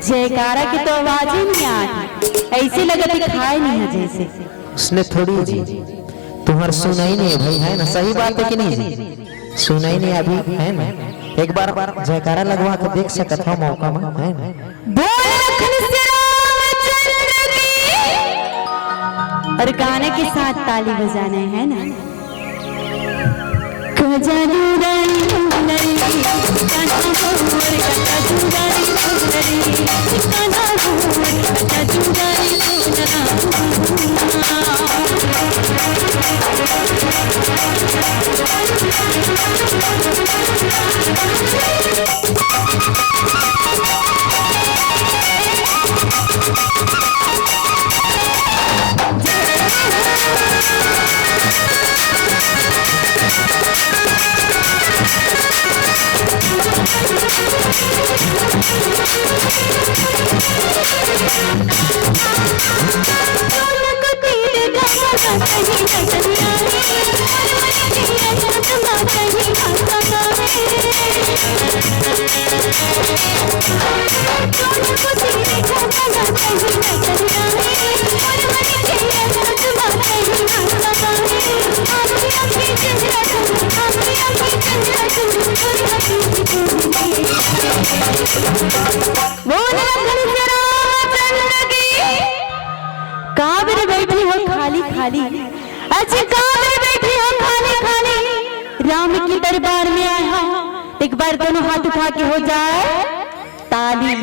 जयकारा की तो आवाज ही नहीं आती, ऐसे लगा दिखाई नहीं है जैसे। उसने थोड़ी जी तुम्हारा सुना ही नहीं है भाई, है ना? सही बात है कि नहीं जी? सुना ही नहीं अभी, है ना? एक बार जयकारा लगवा कर देख सकता हूँ मौका में, है ना? और गाने के साथ ताली बजाना है ना। काबिर बैठी हो खाली खाली, अच्छी काबिर बैठी हो खाली खाली, राम की दरबार में आया, एक बार दोनों हाथ उठा के हो जाए ताली।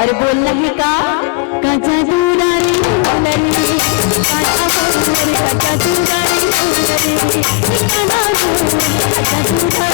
अरे बोलना है का कजा दूरारी लरी, कजा दूरारी कजा दूरारी लरी, कजा दूरारी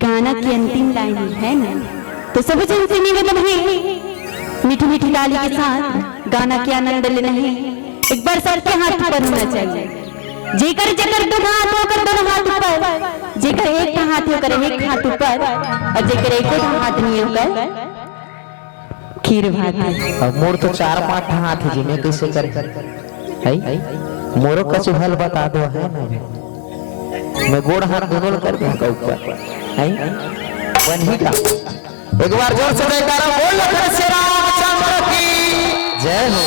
गाना की अंतिम लाइन है ना, तो सभी जन से निवेदन है मीठी मीठी ताली के साथ गाना के आनंद लेना है। एक बार सबके हाथ पर होना चाहिए, जेकर जेकर दो हाथ होकर दोनों हाथ ऊपर, जेकर एक हाथ होकर एक हाथ ऊपर, और जेकर एक हाथ नहीं होकर खीर भात है। मोर तो 4-5 हाथ है जी, मैं कैसे करे है? मोरो का चुहल बता दो, है ना? मैं गोड़ हाथ दोनों कर दूंगा ऊपर, है वही का। एक बार जोर से जयकारा बोल श्री रामचंद्र की जय हो।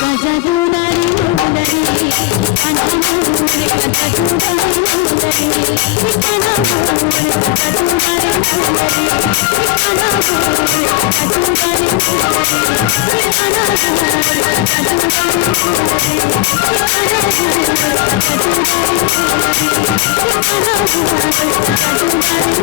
कजा दूरारी ठिकाना बोल तुम्हारे सुंदरी ठिकाना बोल तुम्हारे सुंदरी ठिकाना बोल तुम्हारे सुंदरी ठिकाना बोल तुम्हारे सुंदरी